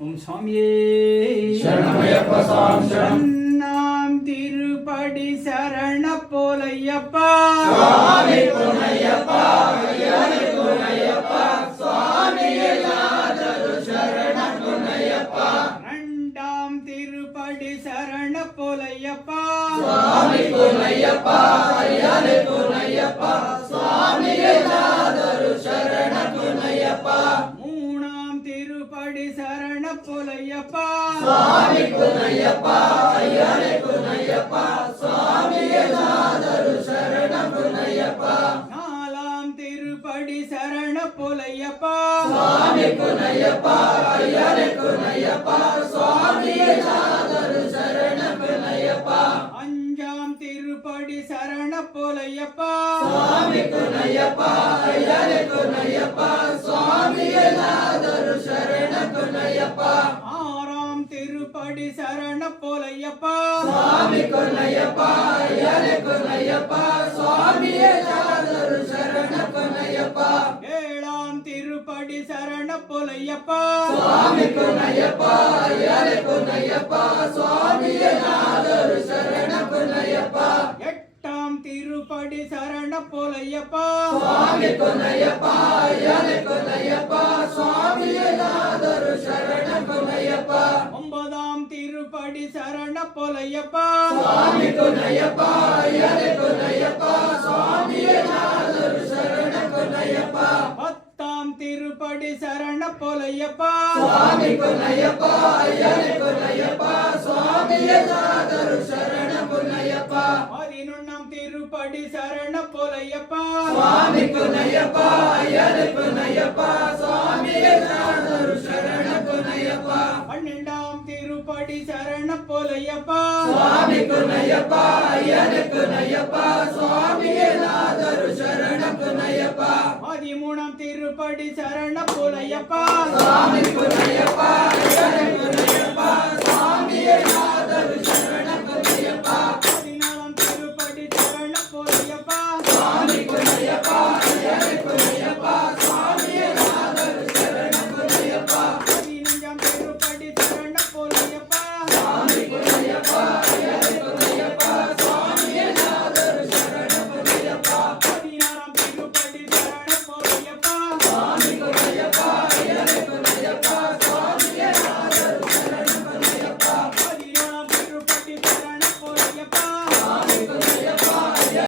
ஓம் சுவாமியே சரணமய்யப்பா சுவாமி சரணம். நாம் திருப்படி சரண போலையப்பா சுவாமி பொன்னையப்பா ஐயனே பொன்னையப்பா சுவாமியே யாதரு சரண பொன்னையப்பா. இரண்டாம் திருப்படி சரண போலையப்பா சுவாமி பொன்னையப்பா ஐயனே பொன்னையப்பா சுவாமியே யாதரு சரண பொன்னையப்பா. மூணாம் திருப்படி சரண போலையப்பா சுவாமி பொன்னையப்பா ஐயனே பொன்னையப்பா சுவாமியே யாதரு சரண பொன்னையப்பா. நாலாம் திருப்படி சரண போலையப்பா சுவாமி பொன்னையப்பா ஐயனே பொன்னையப்பா சுவாமியே யாதரு சரண பொன்னையப்பா. அஞ்சாம் திருப்படி சரண போலையப்பா சுவாமி பொன்னையப்பா ஐயனே பொன்னையப்பா சுவாமியே யாதரு சரண பொன்னையப்பா. ஆறாம் திருப்படி சரண போலையப்பா சுவாமி பொன்னையப்பா ஐயனே பொன்னையப்பா சுவாமியே யாதரு சரண பொன்னையப்பா. ஏழாம் திருப்படி சரண போலையப்பா சுவாமி பொன்னையப்பா ஐயனே பொன்னையப்பா சுவாமியே யாதரு சரண பொன்னையப்பா. எட்டாம் திருப்படி சரண போலையப்பா சுவாமி பொன்னையப்பா ஐயனே பொன்னையப்பா சுவாமியே யாதரு சரண பொன்னையப்பா. ஒன்பதாம் திருப்படி சரண போலையப்பா சுவாமி பொன்னையப்பா ஐயனே பொன்னையப்பா சுவாமியே யாதரு சரண பொன்னையப்பா. பத்தாம் திருப்படி சரண போலையப்பா சுவாமி பொன்னையப்பா ஐயனே பொன்னையப்பா சுவாமியே யாதரு சரண பொன்னையப்பா. 11ஆம் திருப்படி சரண போலையப்பா சுவாமி பொன்னையப்பா ஐயனே பொன்னையப்பா சுவாமியே யாதரு சரண பொன்னையப்பா. 12ஆம் திருப்படி சரண போலையப்பா சுவாமி பொன்னையப்பா ஐயனே பொன்னையப்பா சுவாமியே யாதரு சரண பொன்னையப்பா. 13ஆம் திருப்படி சரண போலையப்பா சுவாமி பொன்னையப்பா ஐயனே பொன்னையப்பா சுவாமியே